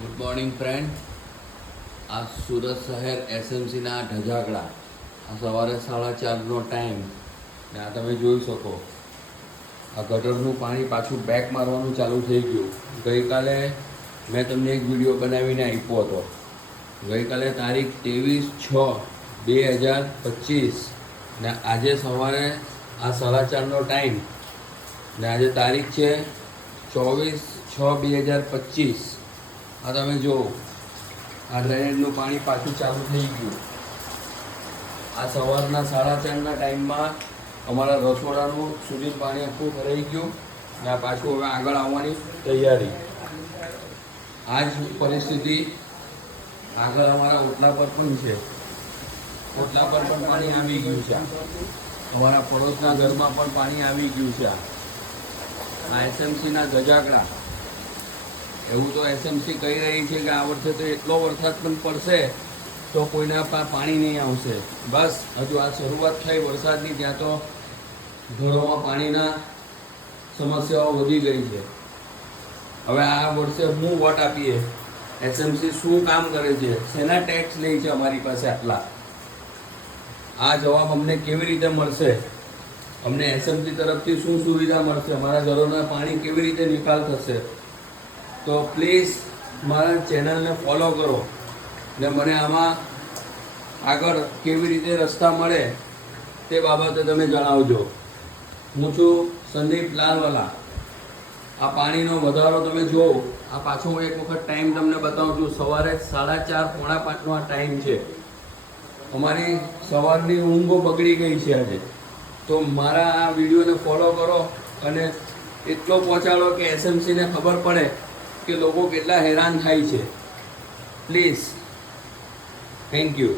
Good morning friend. આ સુરત શહેર એસએમસીના ઢજાગડા, આ સવારે 4:30નો ટાઈમ ને આ તમે જોઈ શકો આ ગટરનું પાણી પાછું બેક મારવાનું ચાલુ થઈ ગયું. ગઈકાલે મેં તમને એક વિડીયો બનાવીને આપ્યો હતો. ગઈકાલે તારીખ 23/6/2025 ને આજે સવારે આ 4:30નો ટાઈમ ને આજે તારીખ છે 24/6/2025. આ તમે જુઓ, આ ડ્રેનેજનું પાણી પાછું ચાલુ થઈ ગયું. આ સવારના 4:30ના ટાઈમમાં અમારા રસોડાનું સુધી પાણી આખું ભરાઈ ગયું ને આ પાછું હવે આગળ આવવાની તૈયારી. આ જ પરિસ્થિતિ આગળ અમારા ઓટલા પર પણ છે. ઓટલા પર પણ પાણી આવી ગયું છે. અમારા પડોશના ઘરમાં પણ પાણી આવી ગયું છે. આ એસએમસીના ગજાગડા. એવું તો એસએમસી કહી રહી છે કે આ વર્ષે તો એટલો વરસાદ પણ પડશે તો કોઈના પાણી નહીં આવશે. બસ હજુ આ શરૂઆત થઈ વરસાદની, ત્યાં તો ઘરોમાં પાણીના સમસ્યાઓ વધી ગઈ છે. હવે આ વર્ષે હું વોટ આપીએ, એસએમસી શું કામ કરે છે, શેના ટેક્સ લે છે અમારી પાસે આટલા, આ જવાબ અમને કેવી રીતે મળશે? અમને એસએમસી તરફથી શું સુવિધા મળશે? અમારા ઘરોના પાણી કેવી રીતે નિકાલ થશે? તો પ્લીઝ મારા ચેનલને ફોલો કરો ને મને આમાં આગળ કેવી રીતે રસ્તા મળે તે બાબતે તમે જણાવજો. હું છું સંદીપ લાલવાલા. આ પાણીનો વધારો તમે જુઓ. આ પાછો હું એક વખત ટાઈમ તમને બતાવું છું. સવારે 4:30-4:45નો આ ટાઈમ છે. અમારી સવારની ઊંઘો બગડી ગઈ છે આજે. તો મારા આ વિડીયોને ફોલો કરો અને એટલો પહોંચાડો કે એસએમસીને ખબર પડે કે લોકો કેટલા હેરાન થાય છે. Please, thank you.